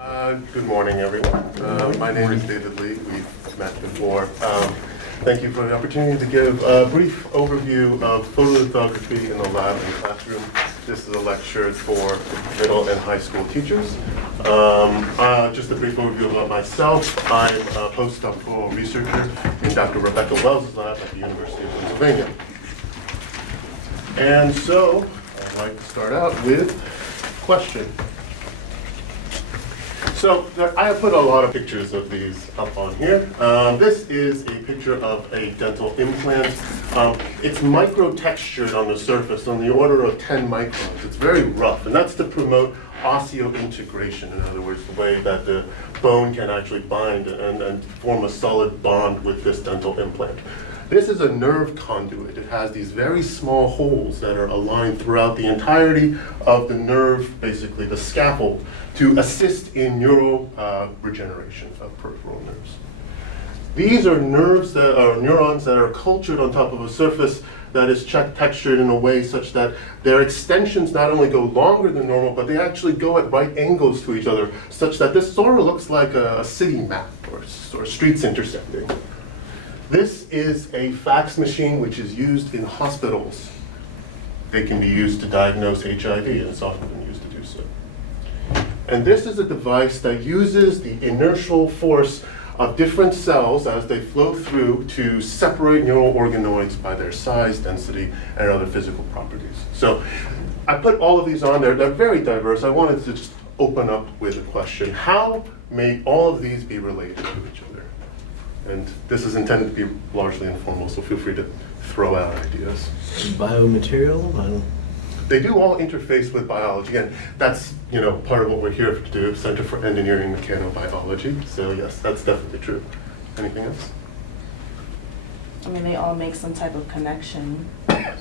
Good morning, everyone. My name is David Lee. We've met before. Thank you for the opportunity to give a brief overview of photolithography in the lab and classroom. This is a lecture for middle and high school teachers. Just a brief overview about myself. I'm a postdoctoral researcher in Dr. Rebecca Wells' lab at the University of Pennsylvania. And so, I'd like to start out with a question. So I have put a lot of pictures of these up on here. This is a picture of a dental implant. It's micro-textured on the surface on the order of 10 microns. It's very rough, and that's to promote osseointegration. In other words, the way that the bone can actually bind and form a solid bond with this dental implant. This is a nerve conduit. It has these very small holes that are aligned throughout the entirety of the nerve, basically the scaffold, to assist in neural regeneration of peripheral nerves. These are neurons that are cultured on top of a surface that is textured in a way such that their extensions not only go longer than normal, but they actually go at right angles to each other, such that this sort of looks like a city map or streets intersecting. This is a fax machine which is used in hospitals. They can be used to diagnose HIV, and it's often been used to do so. And this is a device that uses the inertial force of different cells as they flow through to separate neural organoids by their size, density, and other physical properties. So I put all of these on there. They're very diverse. I wanted to just open up with a question. How may all of these be related to each other? And this is intended to be largely informal, so feel free to throw out ideas. Biomaterial? They do all interface with biology, and that's part of what we're here to do, Center for Engineering Mechanobiology. So yes, that's definitely true. Anything else? I mean, they all make some type of connection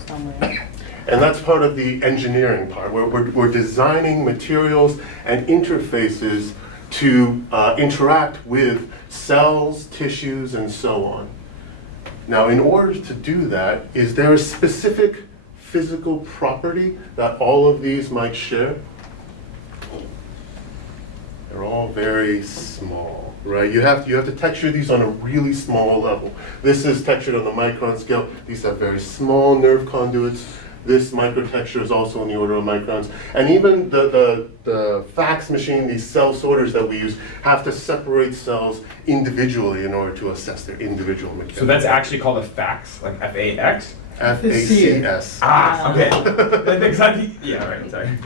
somewhere. And that's part of the engineering part, where we're designing materials and interfaces to interact with cells, tissues, and so on. Now, in order to do that, is there a specific physical property that all of these might share? They're all very small, right? You have to texture these on a really small level. This is textured on the micron scale. These have very small nerve conduits. This microtexture is also on the order of microns. And even the fax machine, these cell sorters that we use, have to separate cells individually in order to assess their individual mechanism. So that's actually called a fax, like F-A-X? F-A-C-S. Ah, okay. Exactly. Yeah, right, sorry.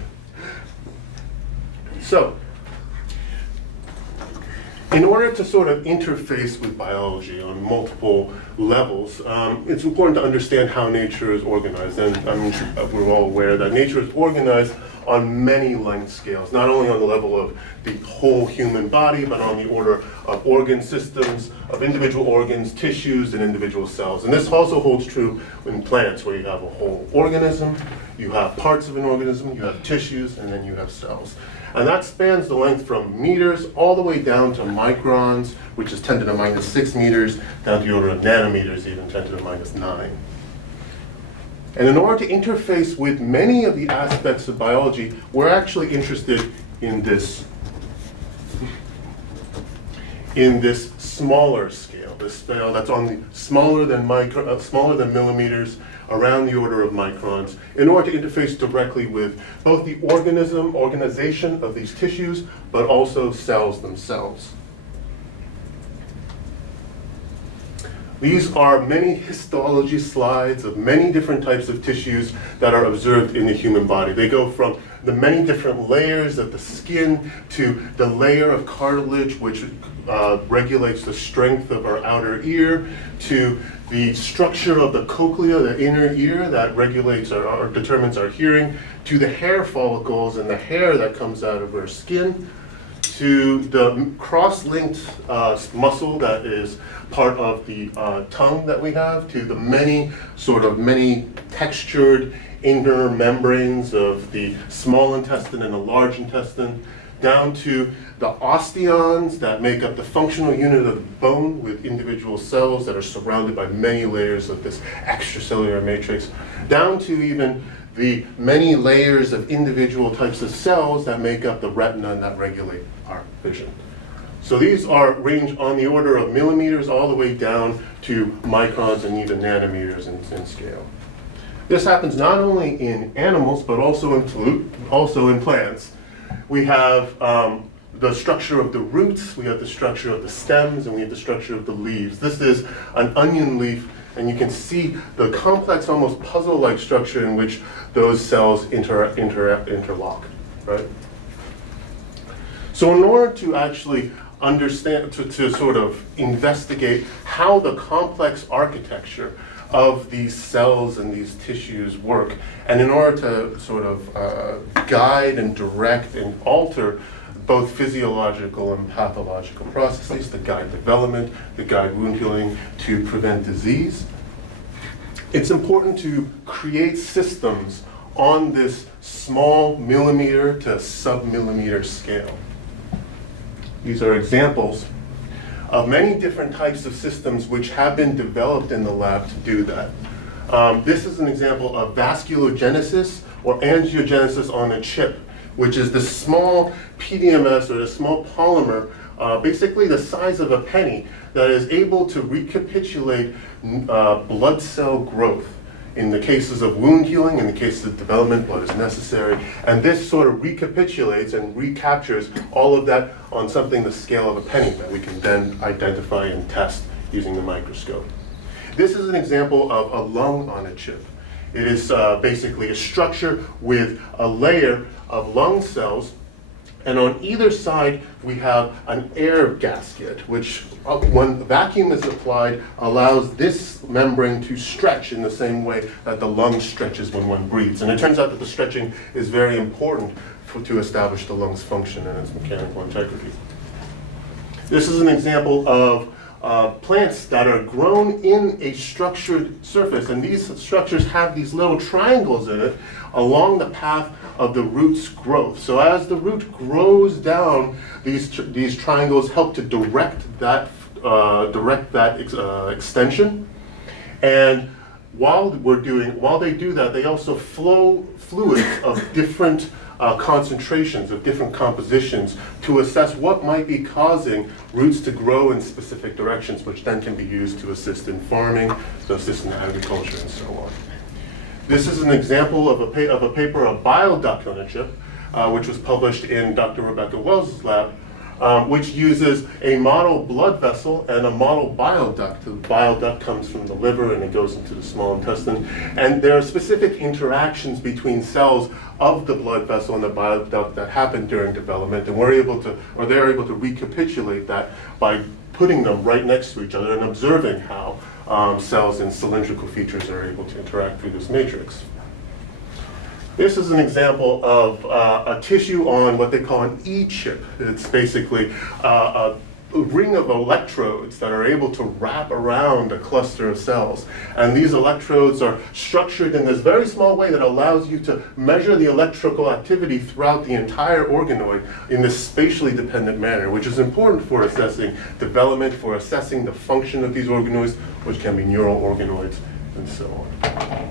So, in order to sort of interface with biology on multiple levels, it's important to understand how nature is organized. And we're all aware that nature is organized on many length scales, not only on the level of the whole human body, but on the order of organ systems, of individual organs, tissues, and individual cells. And this also holds true in plants, where you have a whole organism, you have parts of an organism, you have tissues, and then you have cells. And that spans the length from meters all the way down to microns, which is 10 to the minus 6 meters, down to the order of nanometers, even 10 to the minus 9. And in order to interface with many of the aspects of biology, we're actually interested in this smaller scale, this scale that's on the smaller than millimeters, around the order of microns, in order to interface directly with both the organization of these tissues, but also cells themselves. These are many histology slides of many different types of tissues that are observed in the human body. They go from the many different layers of the skin to the layer of cartilage, which regulates the strength of our outer ear, to the structure of the cochlea, the inner ear, that regulates or determines our hearing, to the hair follicles and the hair that comes out of our skin, to the cross-linked muscle that is part of the tongue that we have, to the many textured inner membranes of the small intestine and the large intestine, down to the osteons that make up the functional unit of the bone with individual cells that are surrounded by many layers of this extracellular matrix, down to even the many layers of individual types of cells that make up the retina and that regulate our vision. So these are range on the order of millimeters all the way down to microns and even nanometers in scale. This happens not only in animals, but also in plants. We have the structure of the roots, we have the structure of the stems, and we have the structure of the leaves. This is an onion leaf, and you can see the complex, almost puzzle-like structure in which those cells interlock, right? So in order to actually understand, to sort of investigate how the complex architecture of these cells and these tissues work, and in order to sort of guide and direct and alter both physiological and pathological processes, to guide development, to guide wound healing, to prevent disease, it's important to create systems on this small millimeter to sub-millimeter scale. These are examples of many different types of systems which have been developed in the lab to do that. This is an example of vasculogenesis or angiogenesis on a chip, which is the small PDMS or the small polymer, basically the size of a penny, that is able to recapitulate blood cell growth. In the cases of wound healing, in the cases of development, blood is necessary. And this sort of recapitulates and recaptures all of that on something the scale of a penny that we can then identify and test using the microscope. This is an example of a lung on a chip. It is basically a structure with a layer of lung cells, and on either side we have an air gasket, which when vacuum is applied allows this membrane to stretch in the same way that the lung stretches when one breathes. And it turns out that the stretching is very important to establish the lung's function and its mechanical integrity. This is an example of plants that are grown in a structured surface, and these structures have these little triangles in it along the path of the root's growth. So as the root grows down, these triangles help to direct that extension. And while they do that, they also flow fluids of different concentrations, of different compositions, to assess what might be causing roots to grow in specific directions, which then can be used to assist in farming, to assist in agriculture, and so on. This is an example of a paper, a bile duct on a chip, which was published in Dr. Rebecca Wells' lab, which uses a model blood vessel and a model bile duct. The bile duct comes from the liver and it goes into the small intestine. And there are specific interactions between cells of the blood vessel and the bile duct that happen during development, and they're able to recapitulate that by putting them right next to each other and observing how cells and cylindrical features are able to interact through this matrix. This is an example of a tissue on what they call an E-chip. It's basically a ring of electrodes that are able to wrap around a cluster of cells. And these electrodes are structured in this very small way that allows you to measure the electrical activity throughout the entire organoid in this spatially dependent manner, which is important for assessing development, for assessing the function of these organoids, which can be neural organoids, and so on.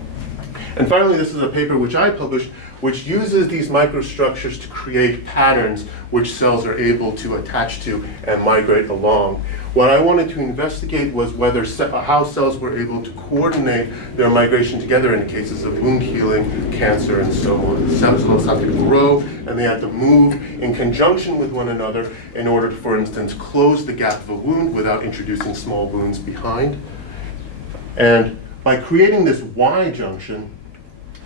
And finally, this is a paper which I published, which uses these microstructures to create patterns which cells are able to attach to and migrate along. What I wanted to investigate was how cells were able to coordinate their migration together in cases of wound healing, cancer, and so on. The cells have to grow and they have to move in conjunction with one another in order to, for instance, close the gap of a wound without introducing small wounds behind. And by creating this Y junction,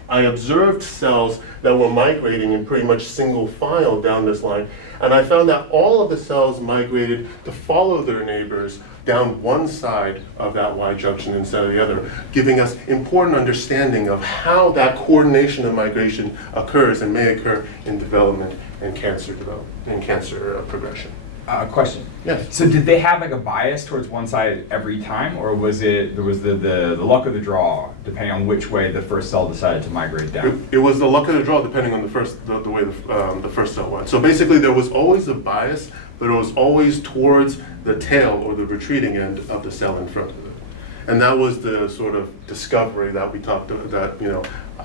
I observed cells that were migrating in pretty much single file down this line, and I found that all of the cells migrated to follow their neighbors down one side of that Y junction instead of the other, giving us important understanding of how that coordination of migration occurs and may occur in development and cancer progression. Question. Yes. So did they have like a bias towards one side every time, or was the luck of the draw depending on which way the first cell decided to migrate down? It was the luck of the draw depending on the way the first cell went. So basically there was always a bias, but it was always towards the tail or the retreating end of the cell in front of it. And that was the sort of discovery that we talked about, that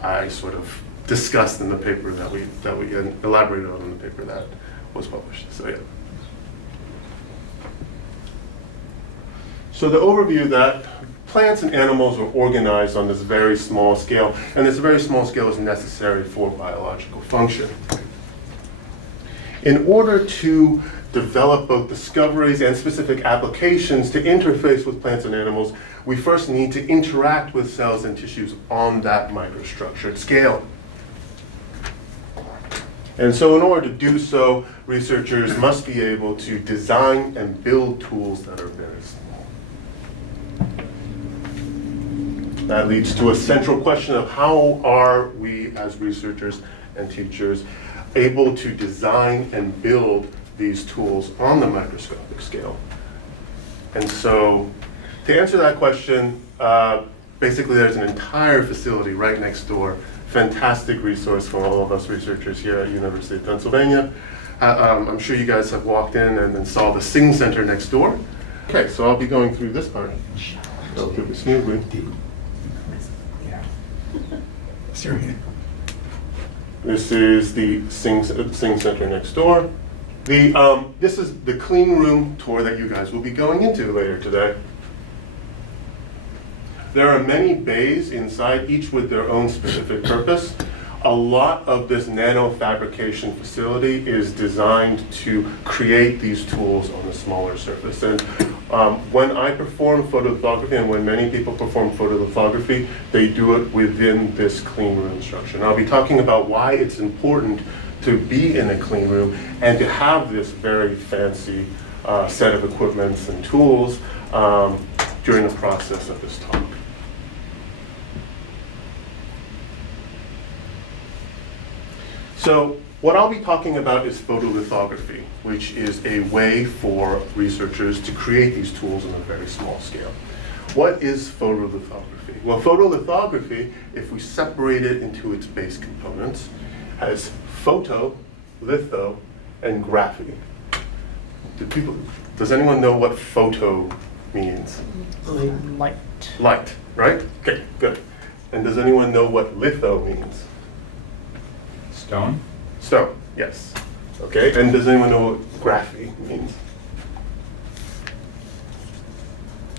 I sort of discussed in the paper that we elaborated on in the paper that was published. So yeah. So the overview that plants and animals are organized on this very small scale, and this very small scale is necessary for biological function. In order to develop both discoveries and specific applications to interface with plants and animals, we first need to interact with cells and tissues on that microstructured scale. And so in order to do so, researchers must be able to design and build tools that are very small. That leads to a central question of how are we as researchers and teachers able to design and build these tools on the microscopic scale. And so to answer that question, basically there's an entire facility right next door, fantastic resource for all of us researchers here at University of Pennsylvania. I'm sure you guys have walked in and then saw the Sing Center next door. Okay, so I'll be going through this part relatively smoothly. This is the Sing Center next door. This is the clean room tour that you guys will be going into later today. There are many bays inside, each with their own specific purpose. A lot of this nanofabrication facility is designed to create these tools on a smaller surface. And when I perform photolithography, and when many people perform photolithography, they do it within this clean room structure. And I'll be talking about why it's important to be in a clean room and to have this very fancy set of equipments and tools during the process of this talk. So what I'll be talking about is photolithography, which is a way for researchers to create these tools on a very small scale. What is photolithography? Well, photolithography, if we separate it into its base components, has photo, litho, and graphy. Does anyone know what photo means? Light. Light, right? Okay, good. And does anyone know what litho means? Stone? Stone, yes. Okay, and does anyone know what graphy means?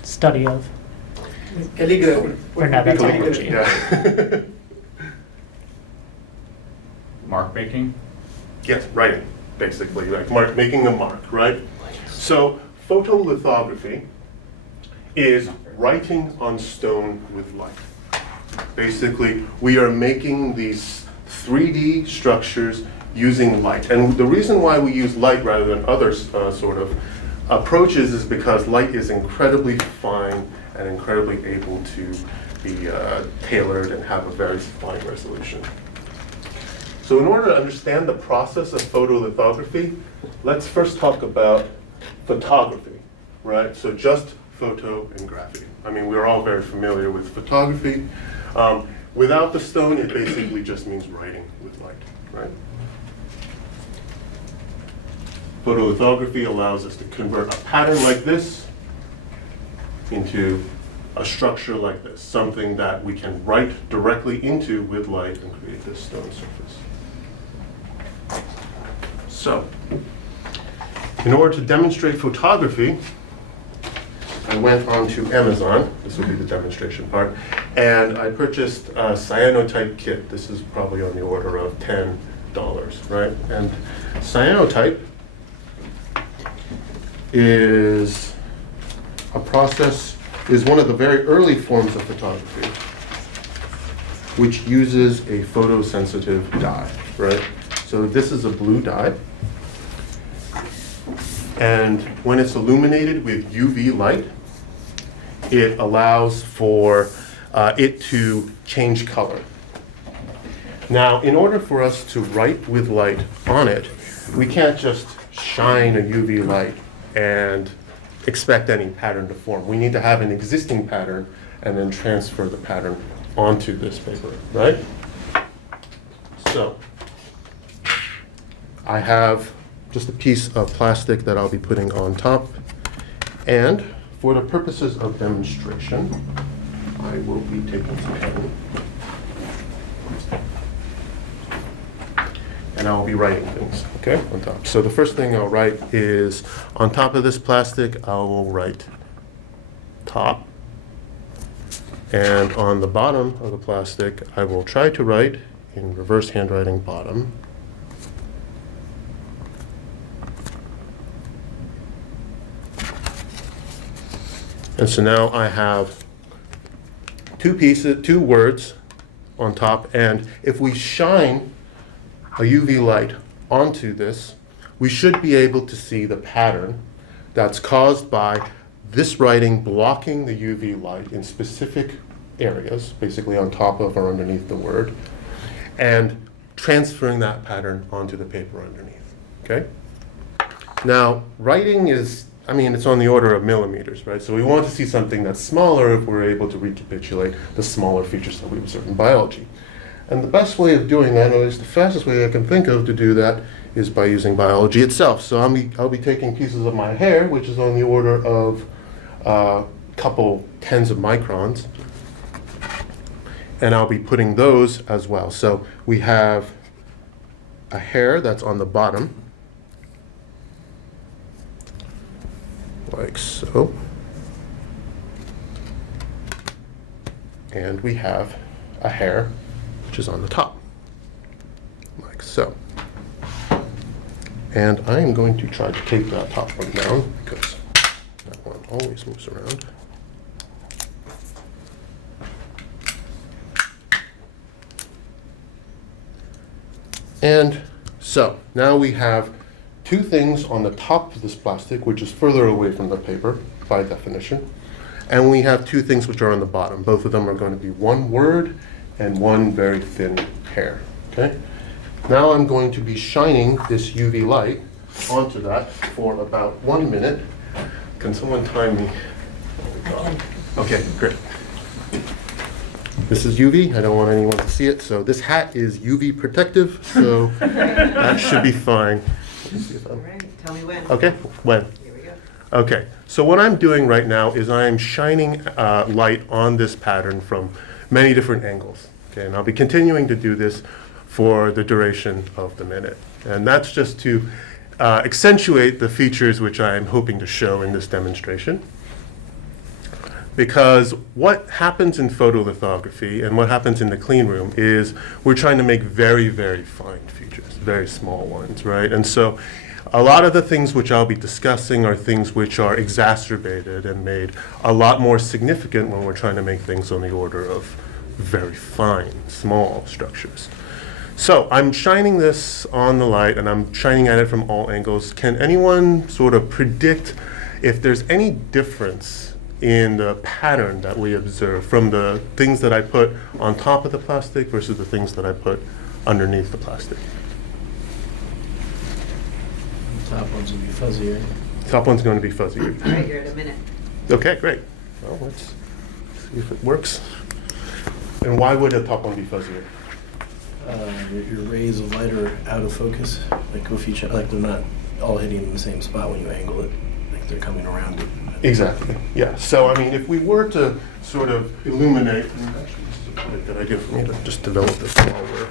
Study of. Calligraphy. Or no, that's language. Yeah. Mark making? Yes, writing, basically, like making a mark, right? So photolithography is writing on stone with light. Basically, we are making these 3D structures using light. And the reason why we use light rather than other sort of approaches is because light is incredibly fine and incredibly able to be tailored and have a very fine resolution. So in order to understand the process of photolithography, let's first talk about photography, right? So just photo and graphy. I mean, we're all very familiar with photography. Without the stone, it basically just means writing with light, right? Photolithography allows us to convert a pattern like this into a structure like this, something that we can write directly into with light and create this stone surface. So, in order to demonstrate photography, I went onto Amazon, this will be the demonstration part, and I purchased a cyanotype kit. This is probably on the order of $10, right? And cyanotype is a process, is one of the very early forms of photography, which uses a photosensitive dye, right? So this is a blue dye. And when it's illuminated with UV light, it allows for it to change color. Now, in order for us to write with light on it, we can't just shine a UV light and expect any pattern to form. We need to have an existing pattern and then transfer the pattern onto this paper, right? So, I have just a piece of plastic that I'll be putting on top. And for the purposes of demonstration, I will be taking some pen. and I'll be writing things, okay, on top. So the first thing I'll write is, on top of this plastic, I will write top. And on the bottom of the plastic, I will try to write in reverse handwriting bottom. And so now I have two words on top, and if we shine a UV light onto this, we should be able to see the pattern that's caused by this writing blocking the UV light in specific areas, basically on top of or underneath the word, and transferring that pattern onto the paper underneath, okay? Now, writing is, it's on the order of millimeters, right? So we want to see something that's smaller if we're able to recapitulate the smaller features that we observe in biology. And the best way of doing that, or at least the fastest way I can think of to do that, is by using biology itself. So I'll be taking pieces of my hair, which is on the order of a couple tens of microns, and I'll be putting those as well. So we have a hair that's on the bottom, like so. And we have a hair which is on the top, like so. And I am going to try to take that top one down because that one always moves around. And so now we have two things on the top of this plastic, which is further away from the paper by definition. And we have two things which are on the bottom. Both of them are going to be one word and one very thin hair, okay? Now I'm going to be shining this UV light onto that for about 1 minute. Can someone time me? I can. Okay, great. This is UV. I don't want anyone to see it. So this hat is UV protective, so that should be fine. Let me see if All I'm- right, tell me when. Okay, when? Here we go. Okay, so what I'm doing right now is I am shining light on this pattern from many different angles. Okay, and I'll be continuing to do this for the duration of the minute. And that's just to accentuate the features which I'm hoping to show in this demonstration. Because what happens in photolithography and what happens in the clean room is we're trying to make very, very fine features, very small ones, right? And so a lot of the things which I'll be discussing are things which are exacerbated and made a lot more significant when we're trying to make things on the order of very fine, small structures. So I'm shining this on the light and I'm shining at it from all angles. Can anyone sort of predict if there's any difference in the pattern that we observe from the things that I put on top of the plastic versus the things that I put underneath the plastic? Top ones will be fuzzier. Top one's going to be fuzzier. All right, you're at a minute. Okay, great. Well, let's see if it works. And why would the top one be fuzzier? Your rays of light are out of focus. Like if you like they're not all hitting in the same spot when you angle it. Like they're coming around it. Exactly, yeah. So, I mean, if we were to sort of illuminate, and actually, this is a probably a good idea for me to just develop this while we're,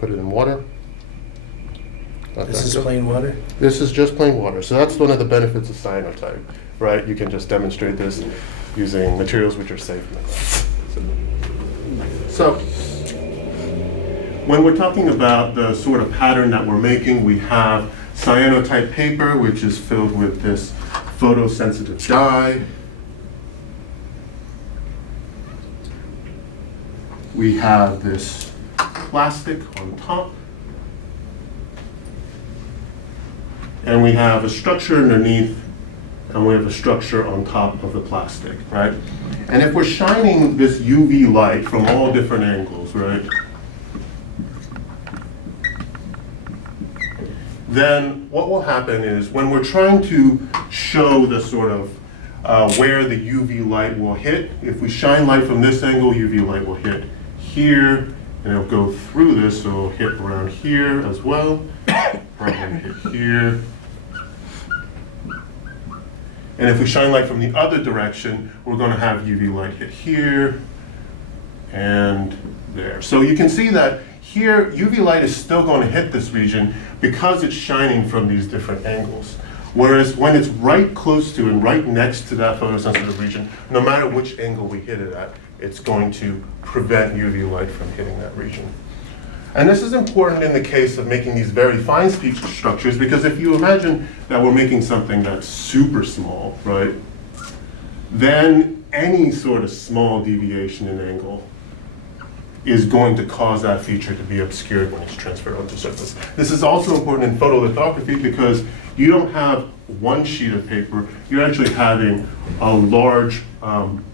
put it in water. Let This that is go. plain water. This is just plain water. So that's one of the benefits of cyanotype, right? You can just demonstrate this using materials which are safe in the glass. So, when we're talking about the sort of pattern that we're making, we have cyanotype paper, which is filled with this photosensitive dye. We have this plastic on top. And we have a structure underneath, and we have a structure on top of the plastic, right? And if we're shining this UV light from all different angles, right? Then what will happen is when we're trying to show the sort of where the UV light will hit, if we shine light from this angle, UV light will hit here, and it'll go through this, so it'll hit around here as well, probably hit here. And if we shine light from the other direction, we're going to have UV light hit here and there. So you can see that Here, UV light is still going to hit this region because it's shining from these different angles. Whereas when it's right close to and right next to that photosensitive region, no matter which angle we hit it at, it's going to prevent UV light from hitting that region. And this is important in the case of making these very fine speech structures, because if you imagine that we're making something that's super small, right, then any sort of small deviation in angle is going to cause that feature to be obscured when it's transferred onto the surface. This is also important in photolithography because you don't have one sheet of paper, you're actually having a large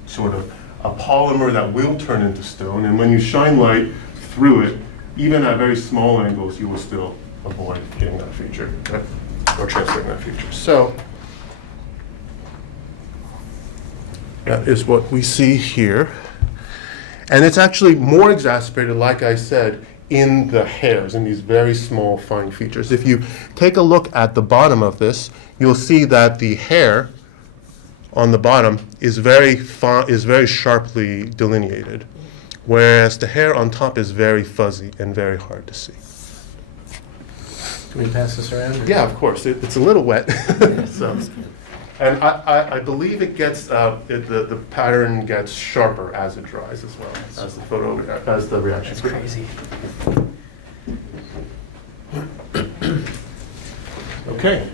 sort of a polymer that will turn into stone, and when you shine light through it, even at very small angles, you will still avoid hitting that feature, okay? Or transferring that feature. So that is what we see here. And it's actually more exacerbated, like I said, in the hairs, in these very small, fine features. If you take a look at the bottom of this, you'll see that the hair on the bottom is very sharply delineated, whereas the hair on top is very fuzzy and very hard to see. Can we pass this around? Yeah, of course. It's a little wet. So. And I believe it gets, the pattern gets sharper as it dries as well, as the reaction. That's crazy. Okay.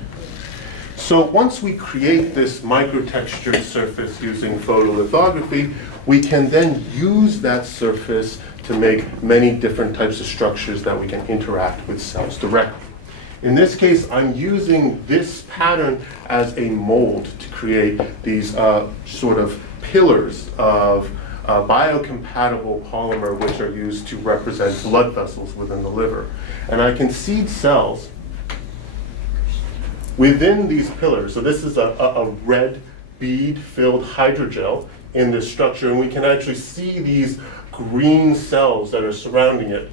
So once we create this microtextured surface using photolithography, we can then use that surface to make many different types of structures that we can interact with cells directly. In this case, I'm using this pattern as a mold to create these sort of pillars of biocompatible polymer which are used to represent blood vessels within the liver. And I can seed cells within these pillars. So this is a red bead-filled hydrogel in this structure, and we can actually see these green cells that are surrounding it.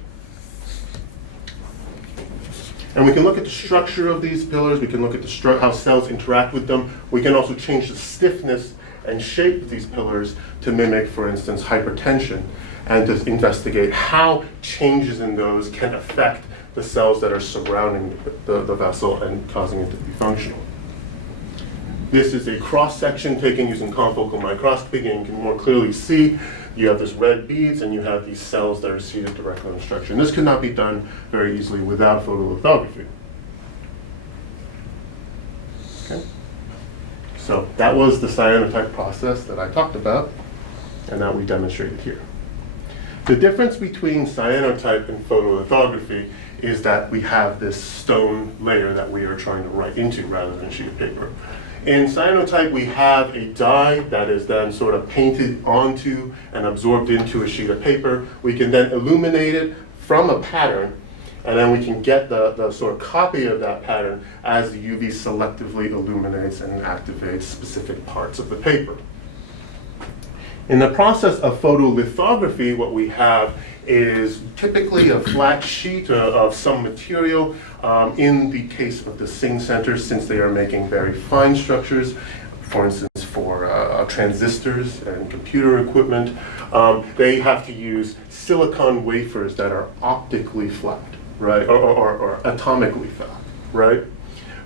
And we can look at the structure of these pillars, we can look at how cells interact with them. We can also change the stiffness and shape of these pillars to mimic, for instance, hypertension, and to investigate how changes in those can affect the cells that are surrounding the vessel and causing it to be functional. This is a cross-section taken using confocal microscopy, and you can more clearly see you have this red beads and you have these cells that are seated directly on the structure. And this could not be done very easily without photolithography. Okay. So that was the cyanotype process that I talked about and that we demonstrated here. The difference between cyanotype and photolithography is that we have this stone layer that we are trying to write into rather than a sheet of paper. In cyanotype, we have a dye that is then sort of painted onto and absorbed into a sheet of paper. We can then illuminate it from a pattern, and then we can get the sort of copy of that pattern as the UV selectively illuminates and activates specific parts of the paper. In the process of photolithography, what we have is typically a flat sheet of some material. In the case of the Singh Center, since they are making very fine structures, for instance, for transistors and computer equipment, they have to use silicon wafers that are optically flat, right, or atomically flat, right?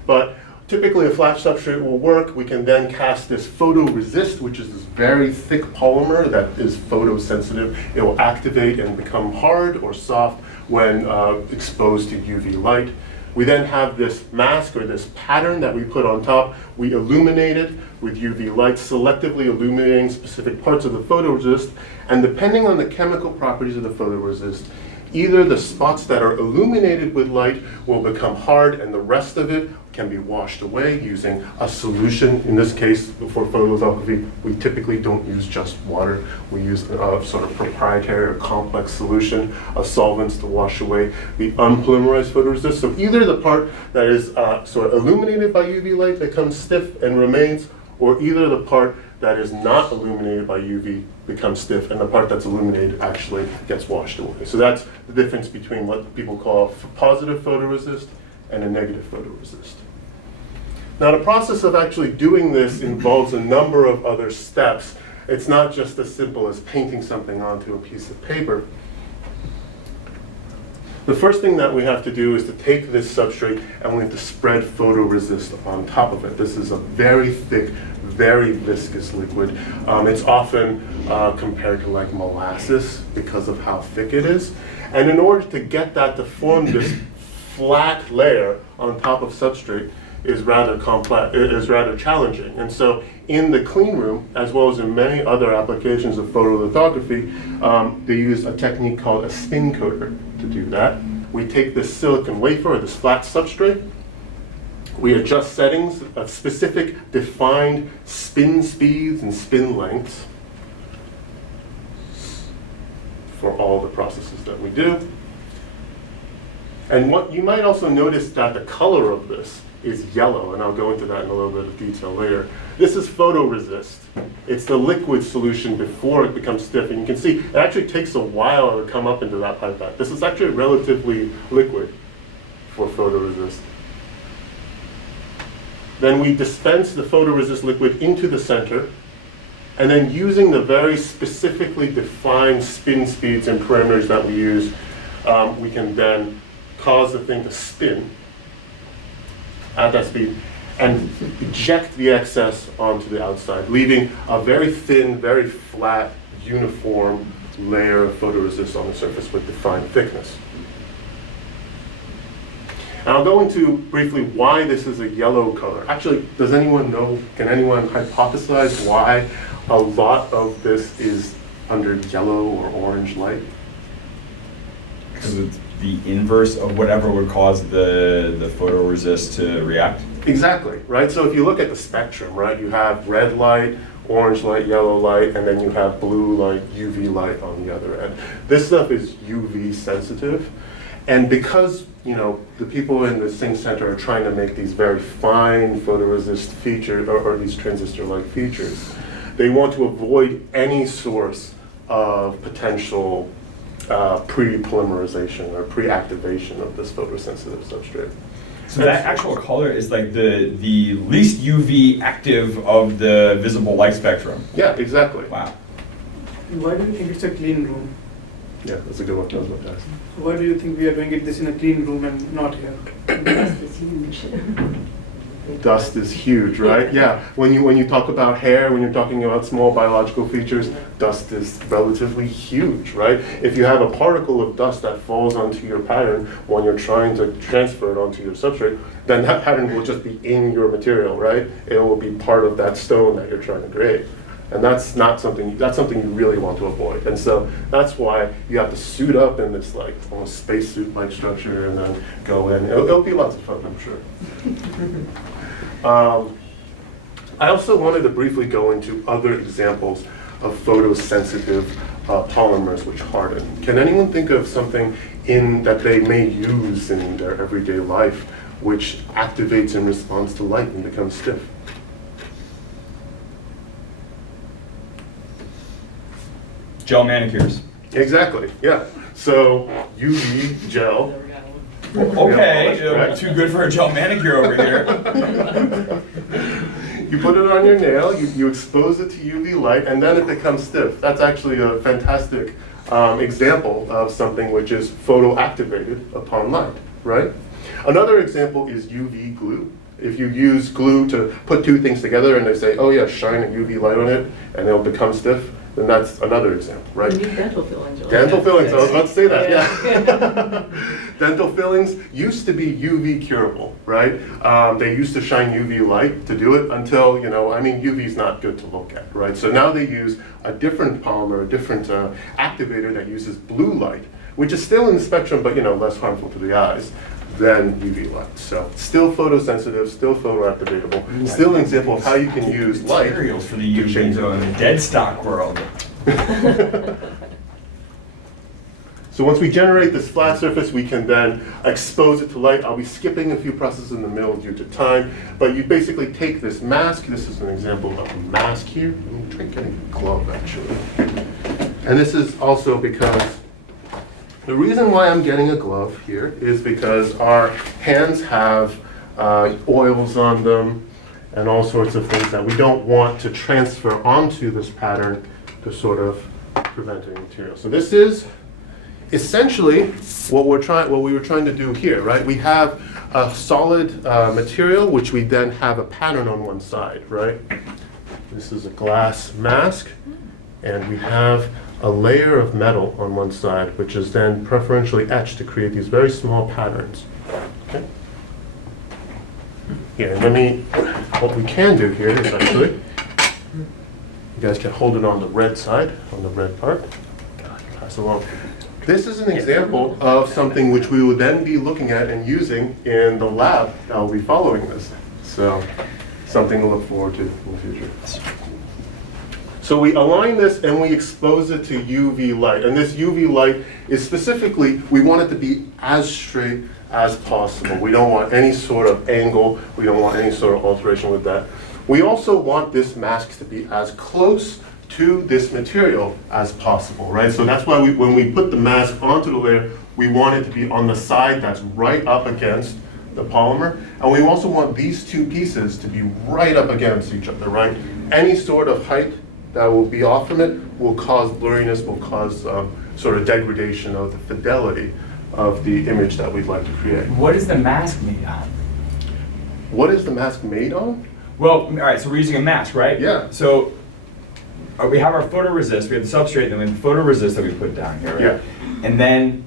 But typically a flat substrate will work. We can then cast this photoresist, which is this very thick polymer that is photosensitive. It will activate and become hard or soft when exposed to UV light. We then have this mask or this pattern that we put on top. We illuminate it with UV light, selectively illuminating specific parts of the photoresist. And depending on the chemical properties of the photoresist, either the spots that are illuminated with light will become hard and the rest of it can be washed away using a solution. In this case, for photolithography, we typically don't use just water. We use a sort of proprietary or complex solution of solvents to wash away the unpolymerized photoresist. So either the part that is sort of illuminated by UV light becomes stiff and remains, or either the part that is not illuminated by UV becomes stiff, and the part that's illuminated actually gets washed away. So that's the difference between what people call a positive photoresist and a negative photoresist. Now, the process of actually doing this involves a number of other steps. It's not just as simple as painting something onto a piece of paper. The first thing that we have to do is to take this substrate and we have to spread photoresist on top of it. This is a very thick, very viscous liquid. It's often compared to like molasses because of how thick it is. And in order to get that to form this flat layer on top of substrate is rather complex, is rather challenging. And so in the clean room, as well as in many other applications of photolithography, they use a technique called a spin coater to do that. We take this silicon wafer, or this flat substrate, we adjust settings of specific defined spin speeds and spin lengths for all the processes that we do. And what you might also notice that the color of this is yellow, and I'll go into that in a little bit of detail later. This is photoresist. It's the liquid solution before it becomes stiff, and you can see it actually takes a while to come up into that pipette. This is actually relatively liquid for photoresist. Then we dispense the photoresist liquid into the center, and then using the very specifically defined spin speeds and parameters that we use, we can then cause the thing to spin at that speed and eject the excess onto the outside, leaving a very thin, very flat, uniform layer of photoresist on the surface with defined thickness. And I'll go into briefly why this is a yellow color. Actually, does anyone know, can anyone hypothesize why a lot of this is under yellow or orange light? Because it's the inverse of whatever would cause the photoresist to react? Exactly, right? So if you look at the spectrum, right, you have red light, orange light, yellow light, and then you have blue light, UV light on the other end. This stuff is UV sensitive. And because, you know, the people in the Singh Center are trying to make these very fine photoresist features, or these transistor-like features, they want to avoid any source of potential pre-polymerization or pre-activation of this photosensitive substrate. So that actual color is like the least UV active of the visible light spectrum. Yeah, exactly. Wow. Why do you think it's a clean room? Yeah, that's a good one. That was what I asked. Why do you think we are doing this in a clean room and not here? Dust is huge, right? Yeah. When you talk about hair, when you're talking about small biological features, dust is relatively huge, right? If you have a particle of dust that falls onto your pattern when you're trying to transfer it onto your substrate, then that pattern will just be in your material, right? It will be part of that stone that you're trying to create. And that's something you really want to avoid. And so that's why you have to suit up in this like almost spacesuit-like structure and then go in. It'll be lots of fun, I'm sure. I also wanted to briefly go into other examples of photosensitive polymers which harden. Can anyone think of something that they may use in their everyday life which activates in response to light and becomes stiff? Gel manicures. Exactly, yeah. So UV gel. Okay, Yeah, right. too good for a gel manicure over here. You put it on your nail, you expose it to UV light, and then it becomes stiff. That's actually a fantastic example of something which is photoactivated upon light, right? Another example is UV glue. If you use glue to put two things together and they say, oh yeah, shine a UV light on it, and it'll become stiff, then that's another example, right? You need dental fillings. Right? Dental fillings, I was about to say that, yeah. Dental fillings used to be UV curable, right? They used to shine UV light to do it until, UV is not good to look at, right? So now they use a different polymer, a different activator that uses blue light, which is still in the spectrum, but less harmful to the eyes than UV light. So still photosensitive, still photoactivatable, still an example of how you can use light. Materials for the UV zone in the dead stock world. So once we generate this flat surface, we can then expose it to light. I'll be skipping a few processes in the middle due to time, but you basically take this mask. This is an example of a mask here. I'm trying to get a glove, actually. And this is also because the reason why I'm getting a glove here is because our hands have oils on them and all sorts of things that we don't want to transfer onto this pattern to sort of prevent any material. So this is essentially, what we were trying to do here, right? We have a solid material, which we then have a pattern on one side, right? This is a glass mask, and we have a layer of metal on one side, which is then preferentially etched to create these very small patterns. Okay? Here, what we can do here is actually, you guys can hold it on the red side, on the red part. Pass along. This is an example of something which we would then be looking at and using in the lab that will be following this. So, something to look forward to in the future. So we align this and we expose it to UV light. And this UV light is specifically, we want it to be as straight as possible. We don't want any sort of angle. We don't want any sort of alteration with that. We also want this mask to be as close to this material as possible, right? So that's why when we put the mask onto the layer, we want it to be on the side that's right up against the polymer. And we also want these two pieces to be right up against each other, right? Any sort of height that will be off from it will cause blurriness, will cause sort of degradation of the fidelity of the image that we'd like to create. What is the mask made on? What is the mask made on? Well, all right, so we're using a mask, right? Yeah. So we have our photoresist, we have the substrate, then we have the photoresist that we put down here, right? Yeah. And then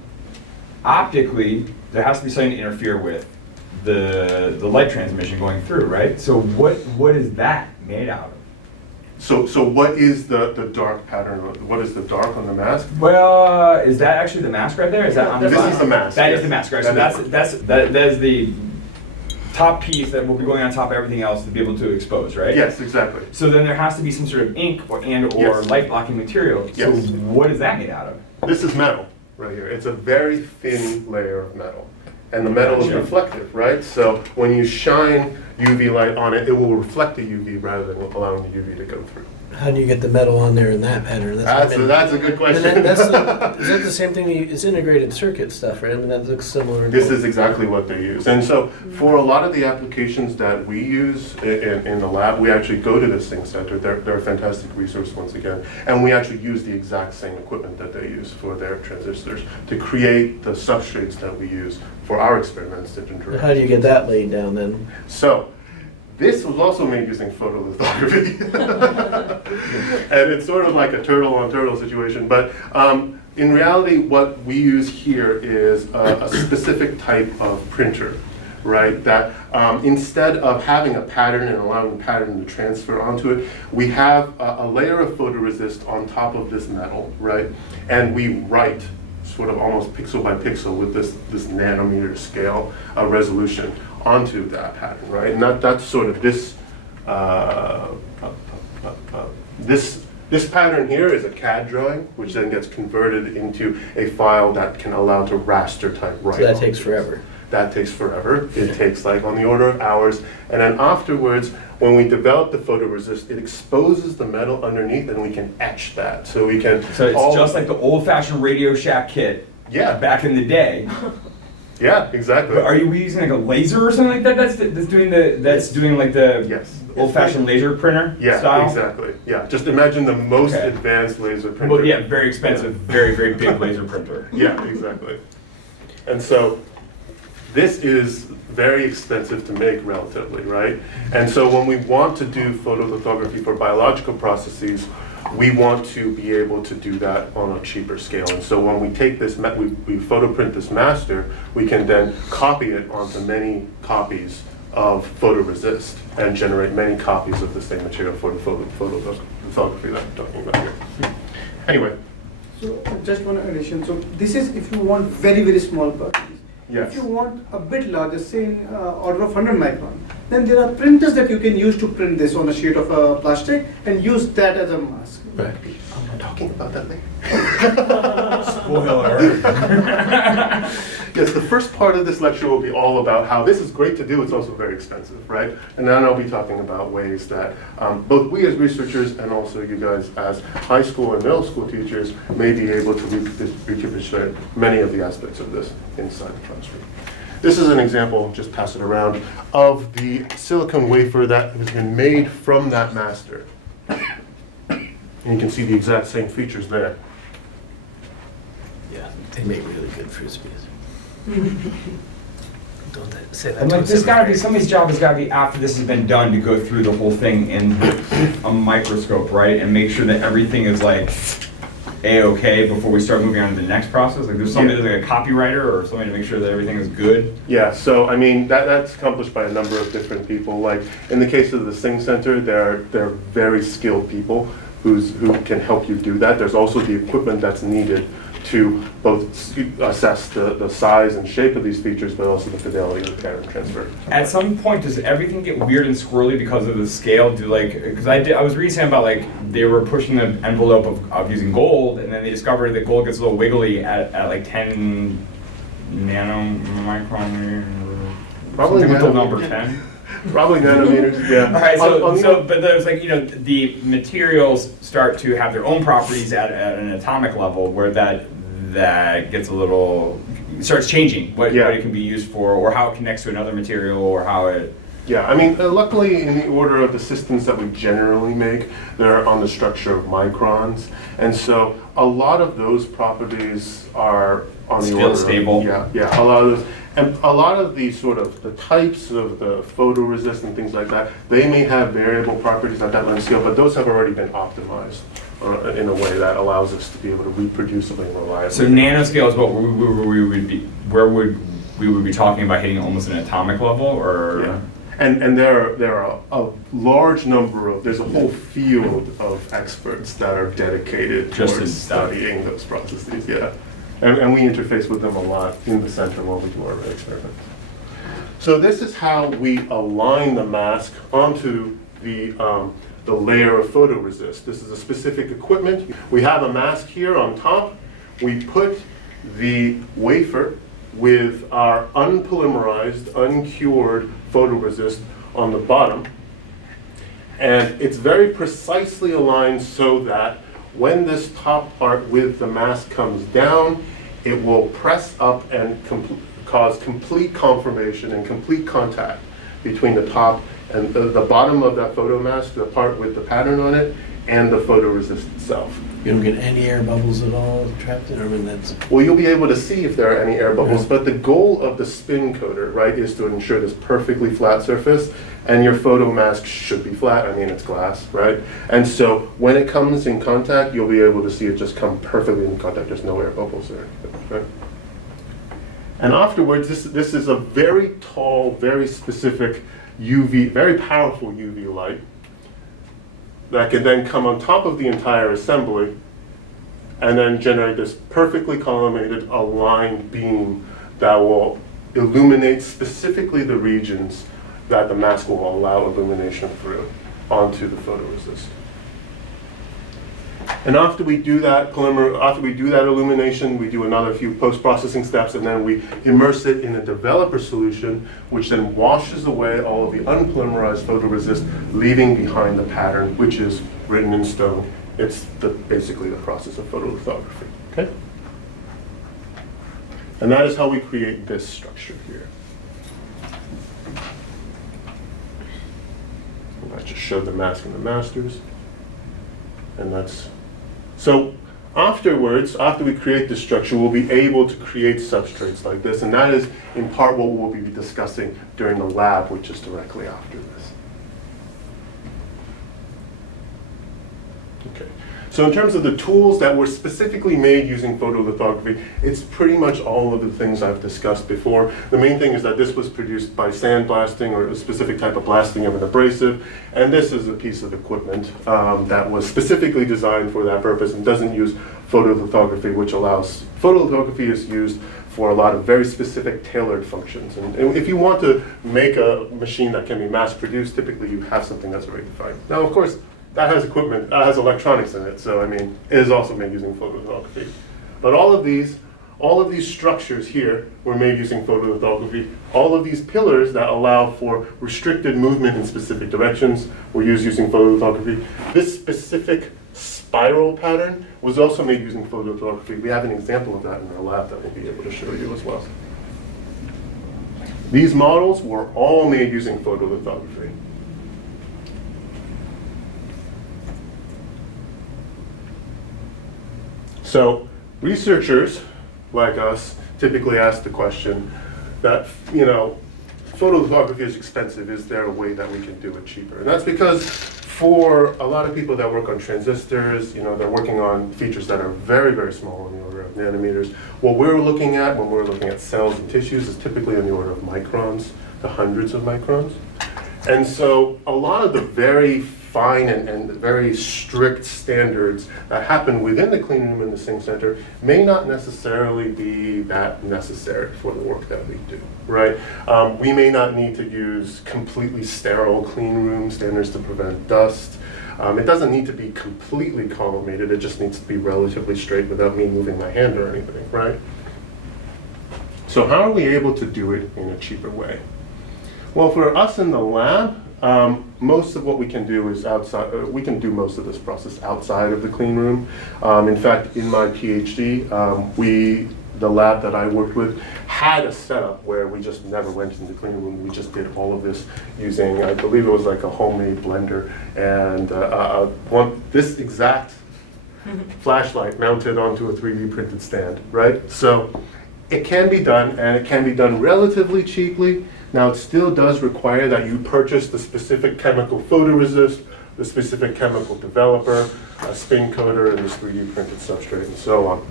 optically, there has to be something to interfere with the light transmission going through, right? So what is that made out of? So what is the dark pattern? What is the dark on the mask? Well, is that actually the mask right there? Is that on the This bottom? is the mask. That yes. is the mask, right? So That that is the top piece that will be going on top of everything else to be able to expose, right? Yes, exactly. So then there has to be some sort of ink or Yes. light blocking material. So Yes. what is that made out of? This is metal right here. It's a very thin layer of metal. And the metal is Gotcha. reflective, right? So when you shine UV light on it, it will reflect the UV rather than allowing the UV to go through. How do you get the metal on there in that pattern? That's a good And question. then is that the same thing? It's integrated circuit stuff, right? I mean, that looks similar. This is exactly what they use. And so for a lot of the applications that we use in the lab, we actually go to this Sync Center. They're a fantastic resource once again. And we actually use the exact same equipment that they use for their transistors to create the substrates that we use for our experiments to interact. How do you get that laid down then? So, this was also made using photolithography. And it's sort of like a turtle on turtle situation, but in reality, what we use here is a specific type of printer, right? That instead of having a pattern and allowing the pattern to transfer onto it, we have a layer of photoresist on top of this metal, right? And we write sort of almost pixel by pixel with this nanometer scale resolution onto that pattern, right? And that's sort of this, this pattern here is a CAD drawing, which then gets converted into a file that can allow to raster type write. So that takes forever. That takes forever. It takes like on the order of hours. And then afterwards, when we develop the photoresist, it exposes the metal underneath and we can etch that. So we can. So it's just like the old-fashioned Radio Shack kit. Yeah. Back in the day. Yeah, exactly. But are you using like a laser or something like that? That's doing like the Yes. old-fashioned laser printer Yeah, style. exactly. Yeah, just imagine the most Okay. advanced laser printer. Well, yeah, very expensive, very big laser printer. Yeah, exactly. And so this is very expensive to make relatively, right? And so when we want to do photolithography for biological processes, we want to be able to do that on a cheaper scale. And so when we take this, we photoprint this master, we can then copy it onto many copies of photoresist and generate many copies of the same material for the photolithography that I'm talking about here. Anyway, So just one addition. So this is if you want very small particles. yes. If you want a bit larger, say in order of 100 micron, then there are printers that you can use to print this on a sheet of plastic and use that as a mask. Right. I'm talking about that later. Spoiler. Yes, the first part of this lecture will be all about how this is great to do, it's also very expensive, right? And then I'll be talking about ways that both we as researchers and also you guys as high school and middle school teachers may be able to recuperate many of the aspects of this inside the classroom. This is an example, just pass it around, of the silicone wafer that has been made from that master. And you can see the exact same features there. Yeah, they make really good frisbees. Don't say that. I'm to like, a there's gotta be, seventh somebody's job has gotta be, after this has been done, to go through the whole thing in a microscope, right? And make sure that everything is like A-okay before we start moving on to the next process? Like there's somebody, like a copywriter or somebody to make sure that everything is good? Yeah, so I mean, that's accomplished by a number of different people. Like in the case of the Sing Center, they're very skilled people who can help you do that. There's also the equipment that's needed to both assess the size and shape of these features, but also the fidelity of the pattern transfer. At some point, does everything get weird and squirrely because of the scale? Because I was reading something about like they were pushing the envelope of using gold, and then they discovered that gold gets a little wiggly at like 10 nanomicron. Probably something with the nano- number 10. Probably nanometers, yeah. All right, On the- but there's like, the materials start to have their own properties at an atomic level where that gets a little, starts changing what it can be used for, or how it connects to another material, or how it. Yeah, I mean, luckily in the order of the systems that we generally make, they're on the structure of microns. And so a lot of those properties are on the Still order stable. Of, yeah, a lot of those. And a lot of the sort of the types of the photoresist and things like that, they may have variable properties at that length scale, but those have already been optimized in a way that allows us to be able to reproducibly and reliably. So nanoscale is what we would be, where would we would be talking about hitting almost an atomic level, or? Yeah. And there are a large number of, there's a whole field of experts that are dedicated Just towards in stuff. studying those processes, yeah. And we interface with them a lot in the center when we do our experiments. So this is how we align the mask onto the layer of photoresist. This is a specific equipment. We have a mask here on top. We put the wafer with our unpolymerized, uncured photoresist on the bottom. And it's very precisely aligned so that when this top part with the mask comes down, it will press up and cause complete conformation and complete contact between the top and the bottom of that photo mask, the part with the pattern on it, and the photoresist itself. You don't get any air bubbles at all trapped in, I mean, that's. Well, you'll be able to see if there are any air bubbles, Yeah. but the goal of the spin coater, right, is to ensure this perfectly flat surface, and your photo mask should be flat. I mean, it's glass, right? And so when it comes in contact, you'll be able to see it just come perfectly in contact. There's no air bubbles there, right? And afterwards, this is a very tall, very specific UV, very powerful UV light that can then come on top of the entire assembly and then generate this perfectly collimated, aligned beam that will illuminate specifically the regions that the mask will allow illumination through onto the photoresist. And after we do that illumination, we do another few post-processing steps, and then we immerse it in a developer solution, which then washes away all of the unpolymerized photoresist, leaving behind the pattern, which is written in stone. It's basically the process of photolithography. Okay? And that is how we create this structure here. And I just showed the mask and the masters. And that's, so afterwards, after we create this structure, we'll be able to create substrates like this. And that is in part what we'll be discussing during the lab, which is directly after this. Okay. So in terms of the tools that were specifically made using photolithography, it's pretty much all of the things I've discussed before. The main thing is that this was produced by sandblasting, or a specific type of blasting of an abrasive, and this is a piece of equipment that was specifically designed for that purpose and doesn't use photolithography, which allows, photolithography is used for a lot of very specific tailored functions. And if you want to make a machine that can be mass produced, typically you have something that's already defined. Now, of course, that has equipment, that has electronics in it, so I mean, it is also made using photolithography. But all of these structures here were made using photolithography. All of these pillars that allow for restricted movement in specific directions were used using photolithography. This specific spiral pattern was also made using photolithography. We have an example of that in our lab that we'll be able to show you as well. These models were all made using photolithography. So researchers like us typically ask the question that, photolithography is expensive. Is there a way that we can do it cheaper? And that's because for a lot of people that work on transistors, they're working on features that are very, very small on the order of nanometers. What we're looking at when we're looking at cells and tissues is typically on the order of microns to hundreds of microns. And so a lot of the very fine and very strict standards that happen within the clean room and the sync center may not necessarily be that necessary for the work that we do, right? We may not need to use completely sterile clean room standards to prevent dust. It doesn't need to be completely collimated, it just needs to be relatively straight without me moving my hand or anything, right? So how are we able to do it in a cheaper way? Well, for us in the lab, most of what we can do is outside. We can do most of this process outside of the clean room. In fact, in my PhD, the lab that I worked with had a setup where we just never went into the clean room. We just did all of this using, I believe it was like a homemade blender and this exact flashlight mounted onto a 3D printed stand, right? So it can be done, and it can be done relatively cheaply. Now, it still does require that you purchase the specific chemical photoresist, the specific chemical developer, a spin coater, and this 3D printed substrate, and so on.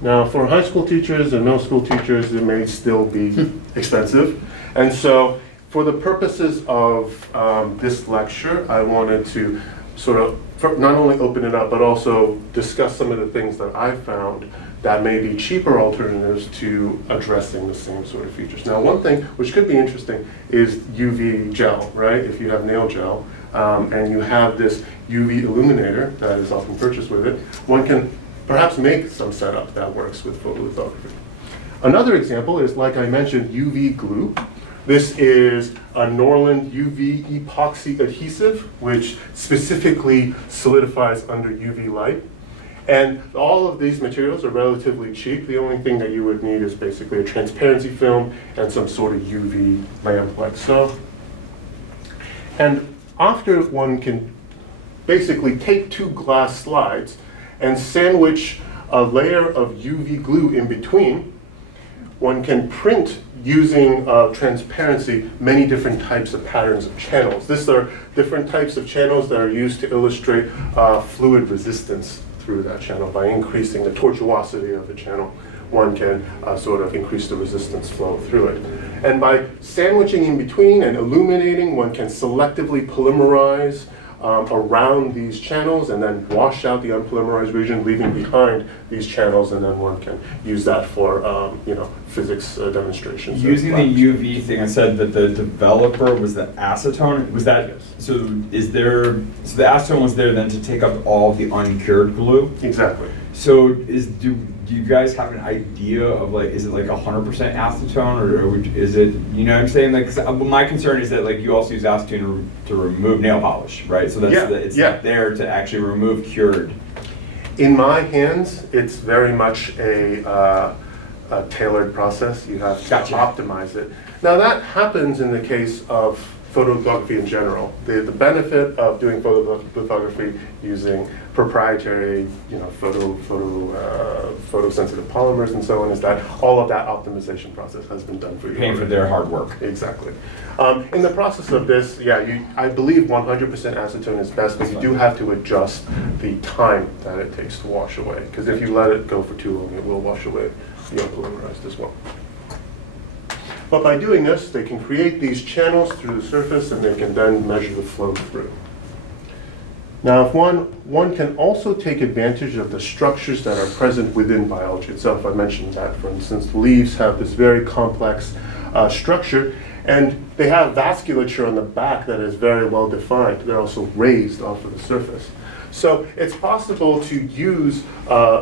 Now, for high school teachers and middle school teachers, it may still be expensive. And so, for the purposes of this lecture, I wanted to sort of not only open it up, but also discuss some of the things that I found that may be cheaper alternatives to addressing the same sort of features. Now, one thing which could be interesting is UV gel, right? If you have nail gel and you have this UV illuminator that is often purchased with it, one can perhaps make some setup that works with photolithography. Another example is, like I mentioned, UV glue. This is a Norland UV epoxy adhesive, which specifically solidifies under UV light. And all of these materials are relatively cheap. The only thing that you would need is basically a transparency film and some sort of UV lamp like so. And after one can basically take two glass slides and sandwich a layer of UV glue in between, one can print using transparency many different types of patterns of channels. These are different types of channels that are used to illustrate fluid resistance through that channel. By increasing the tortuosity of the channel, one can sort of increase the resistance flow through it. And by sandwiching in between and illuminating, one can selectively polymerize around these channels and then wash out the unpolymerized region, leaving behind these channels, and then one can use that for physics demonstrations. Using the UV thing, I said that the developer was the acetone. Was that so? So the acetone was there then to take up all the uncured glue? Exactly. So do you guys have an idea of is it 100% acetone, or is it, you know what I'm saying? Like, 'cause my concern is that you also use acetone to remove nail polish, right? So it's there to actually remove cured. In my hands, it's very much a tailored process. You have to optimize it. Now that happens in the case of photolithography in general. The benefit of doing photolithography using proprietary, photosensitive polymers and so on is that all of that optimization process has been done for you. Paying for their hard work. Exactly. In the process of this, I believe 100% acetone is best, but you do have to adjust the time that it takes to wash away. Because if you let it go for too long, it will wash away the unpolymerized as well. But by doing this, they can create these channels through the surface, and they can then measure the flow through. Now, if one can also take advantage of the structures that are present within biology itself. I mentioned that, for instance, leaves have this very complex structure, and they have vasculature on the back that is very well defined. They're also raised off of the surface. So it's possible to use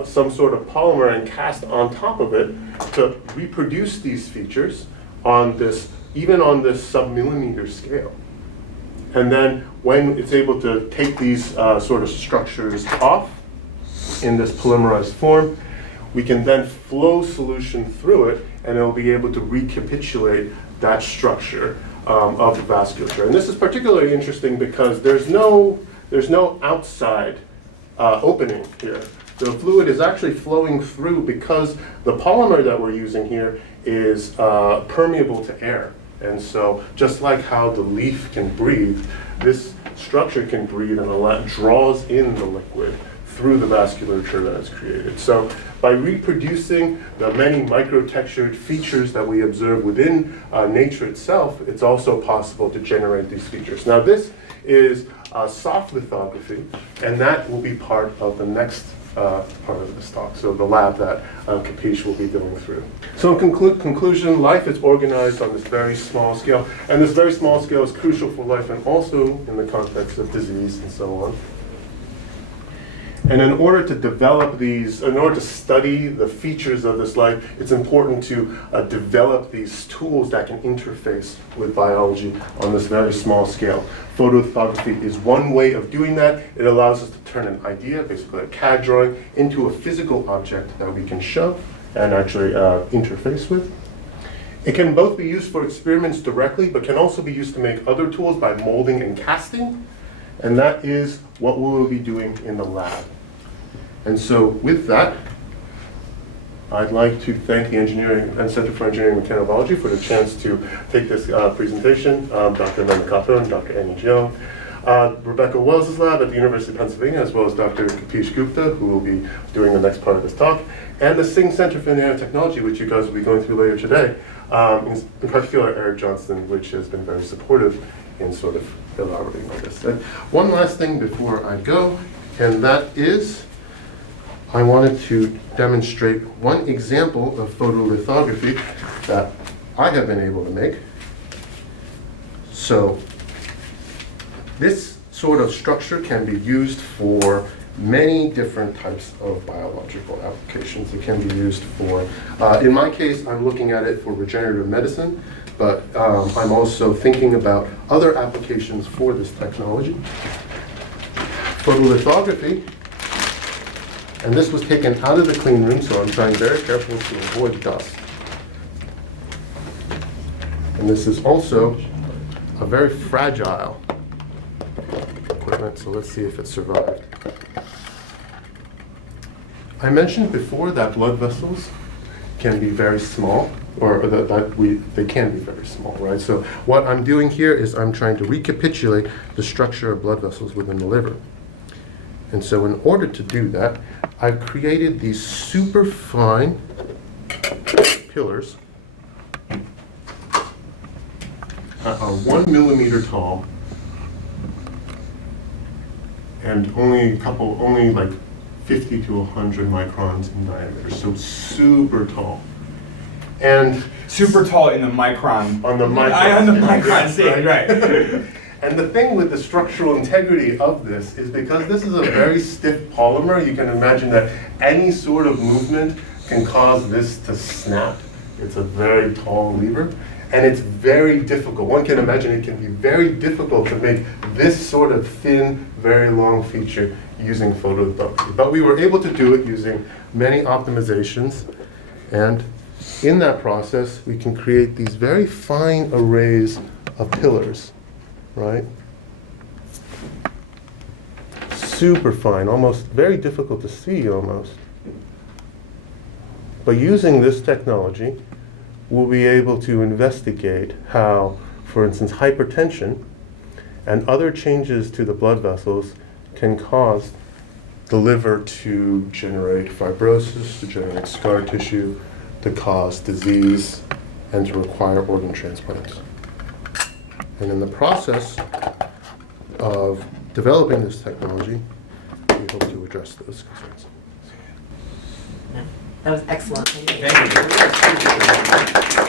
some sort of polymer and cast on top of it to reproduce these features even on this sub-millimeter scale. And then when it's able to take these sort of structures off in this polymerized form, we can then flow solution through it, and it'll be able to recapitulate that structure of the vasculature. And this is particularly interesting because there's no outside opening here the fluid is actually flowing through because the polymer that we're using here is permeable to air. And so just like how the leaf can breathe, this structure can breathe and draws in the liquid through the vasculature that is created. So by reproducing the many micro-textured features that we observe within nature itself, it's also possible to generate these features. Now this is soft lithography, and that will be part of the next part of this talk, so the lab that Kapish will be going through. So in conclusion, life is organized on this very small scale, and this very small scale is crucial for life and also in the context of disease and so on. And in order to develop these, in order to study the features of this life, it's important to develop these tools that can interface with biology on this very small scale. Photolithography is one way of doing that. It allows us to turn an idea, basically a CAD drawing, into a physical object that we can show and actually interface with. It can both be used for experiments directly, but can also be used to make other tools by molding and casting. And that is what we will be doing in the lab. And so with that, I'd like to thank the Engineering and Center for Engineering and Mechanobiology for the chance to take this presentation. Dr. Amanda Cotto and Dr. Annie Jiang. Rebecca Wells' lab at the University of Pennsylvania, as well as Dr. Kapish Gupta, who will be doing the next part of this talk, and the Singh Center for Nanotechnology, which you guys will be going through later today. In particular, Eric Johnston, which has been very supportive in sort of elaborating on this. And one last thing before I go, and that is I wanted to demonstrate one example of photolithography that I have been able to make. So this sort of structure can be used for many different types of biological applications. It can be used for, in my case, I'm looking at it for regenerative medicine, but I'm also thinking about other applications for this technology. Photolithography, and this was taken out of the clean room, so I'm trying very carefully to avoid dust. And this is also a very fragile equipment, so let's see if it survived. I mentioned before that blood vessels can be very small, or they can be very small, right? So what I'm doing here is I'm trying to recapitulate the structure of blood vessels within the liver. And so in order to do that, I've created these super fine pillars that are 1 millimeter tall and only like 50 to 100 microns in diameter, so super tall. And Super tall in the micron. on the micron. On the micron scale, right. And the thing with the structural integrity of this is because this is a very stiff polymer, you can imagine that any sort of movement can cause this to snap. It's a very tall lever, and it's very difficult. One can imagine it can be very difficult to make this sort of thin, very long feature using photolithography. But we were able to do it using many optimizations, and in that process, we can create these very fine arrays of pillars, right? Super fine, almost very difficult to see almost. But using this technology, we'll be able to investigate how, for instance, hypertension and other changes to the blood vessels can cause the liver to generate fibrosis, to generate scar tissue, to cause disease, and to require organ transplants. And in the process of developing this technology, we hope to address those concerns. That was excellent. Thank you.